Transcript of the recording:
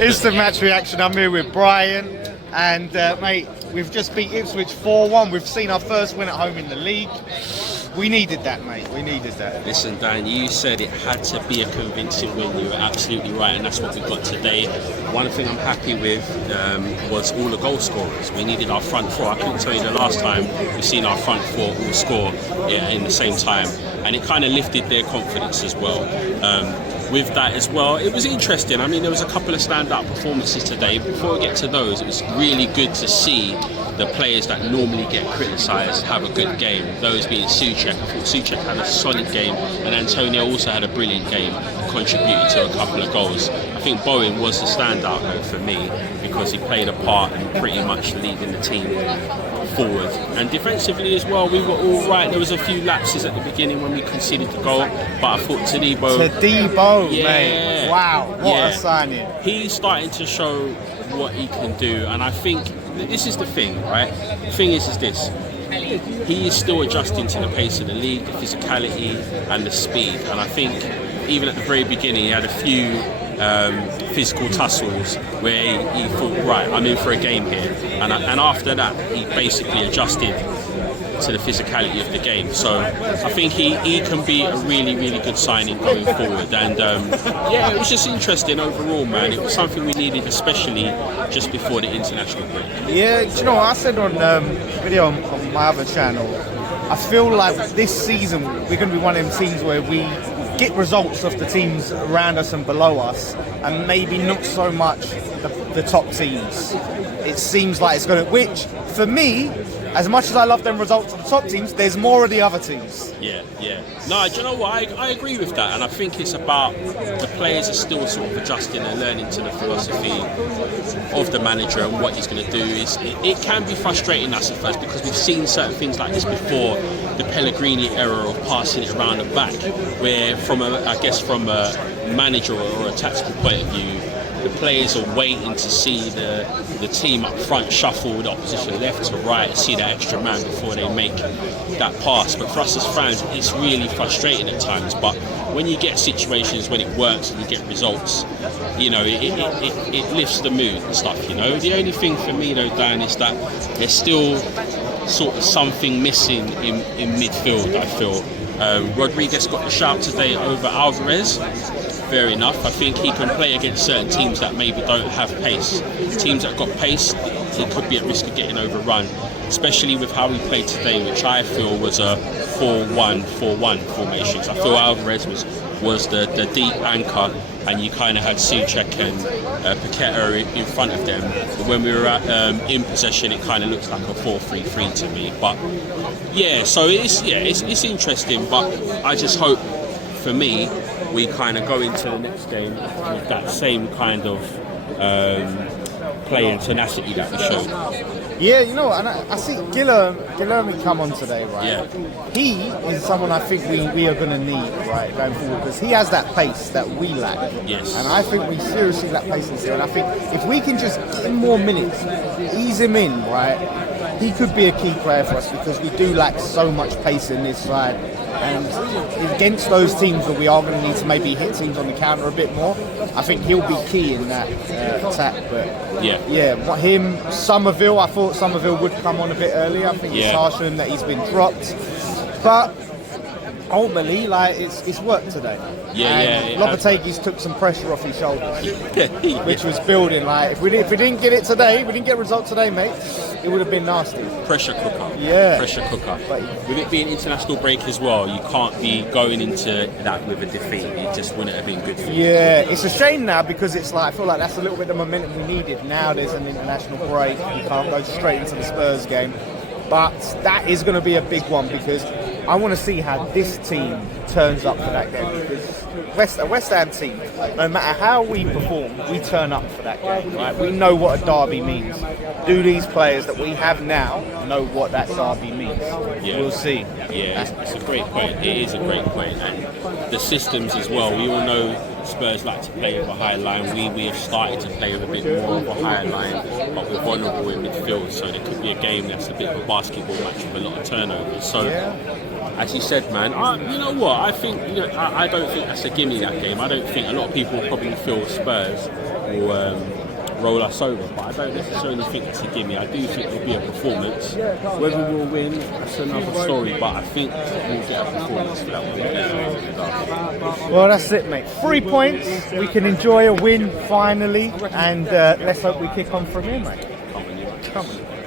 Instant match reaction. I'm here with Brian, and mate, we've just beat Ipswich 4-1. We've seen our first win at home in the league. We needed that, mate. We needed that. Listen, Dan, you said it had to be a convincing win. You were absolutely right, and that's what we got today. One thing I'm happy with was all the goal scorers. We needed our front four. I couldn't tell you the last time we've seen our front four all score in the same time, and it kind of lifted their confidence as well. With that as well, it was interesting. I mean, there was a couple of standout performances today. Before we get to those, it was really good to see the players that normally get criticised have a good game. Those being Souček. I thought Souček had a solid game, and Antonio also had a brilliant game, contributed to a couple of goals. I think Bowen was the standout though for me, because he played a part in pretty much leading the team forward. And defensively as well, we were all right. There was a few lapses at the beginning when we conceded the goal, but I thought Todibo, mate, wow, what a signing. He's starting to show what he can do, and I think this is the thing, right? The thing is this: he is still adjusting to the pace of the league, the physicality and the speed. And I think even at the very beginning, he had a few physical tussles where he thought, right, I'm in for a game here. And after that, he basically adjusted to the physicality of the game. So I think he can be a really, really good signing going forward. And yeah, it was just interesting overall, man. It was something we needed, especially just before the international break. Yeah, you know, I said on video on my other channel, I feel like this season we're going to be one of them teams where we get results off the teams around us and below us, and maybe not so much the top teams. It seems like it's going to, which for me, as much as I love them results of the top teams, there's more of the other teams. Yeah. No, do you know what? I agree with that, and I think it's about the players are still sort of adjusting and learning to the philosophy of the manager and what he's going to do. It can be frustrating us at first, because we've seen certain things like this before. The Pellegrini era of passing it around the back, where from a manager or a tactical point of view, the players are waiting to see the team up front shuffle the opposition left to right, see that extra man before they make that pass. But for us as fans, it's really frustrating at times. But when you get situations when it works and you get results, you know, it lifts the mood and stuff, you know. The only thing for me though, Dan, is that there's still sort of something missing in midfield, I feel. Rodriguez got the shout today over Alvarez. Fair enough. I think he can play against certain teams that maybe don't have pace. Teams that got pace, he could be at risk of getting overrun, especially with how he played today, which I feel was a 4-1-4-1 formation. So I feel Alvarez was the deep anchor, and you kind of had Souček and Paqueta in front of them. But when we were in possession, it kind of looks like a 4-3-3 to me. But yeah, so it's interesting. But I just hope, for me, we kind of go into the next game with that same kind of play and tenacity that we showed. Yeah, you know, and I see Guilherme come on today, right? Yeah. He is someone I think we are going to need, right, going forward, because he has that pace that we lack. Yes. And I think we seriously lack pace in this year. And I think if we can just give him more minutes, ease him in, right, he could be a key player for us, because we do lack so much pace in this side. And against those teams that we are going to need to maybe hit teams on the counter a bit more, I think he'll be key in that attack. But Somerville, I thought Somerville would come on a bit earlier. I think it's harsh on him that he's been dropped. But ultimately, like, it's worked today. Lopetegui's took some pressure off his shoulders, which was building. Like, if we didn't get it today, we didn't get a result today, mate, it would have been nasty. Pressure cooker. Yeah. Pressure cooker. But with it being international break as well, you can't be going into that with a defeat. It just wouldn't have been good for you. Yeah, it's a shame now, because it's like, I feel like that's a little bit of momentum we needed. Now there's an international break. You can't go straight into the Spurs game. But that is going to be a big one, because I want to see how this team turns up for that game. Because a West Ham team, no matter how we perform, we turn up for that game, right? We know what a derby means. Do these players that we have now know what that derby means? Yeah. We'll see. Yeah, it's a great point. It is a great point. And the systems as well. We all know Spurs like to play with a high line. We have started to play with a bit more of a higher line, but we're vulnerable in midfield. So there could be a game that's a bit of a basketball match with a lot of turnovers. So as you said, man, you know what? I think I don't think that's a gimme, that game. I don't think a lot of people probably feel Spurs will roll us over, but I don't necessarily think it's a gimme. I do think it'll be a performance. Whether we'll win, that's another story, but I think we'll get a performance for that one. Well, that's it, mate. 3 points. We can enjoy a win finally, and let's hope we kick on from here, mate. Come on, you. Come on.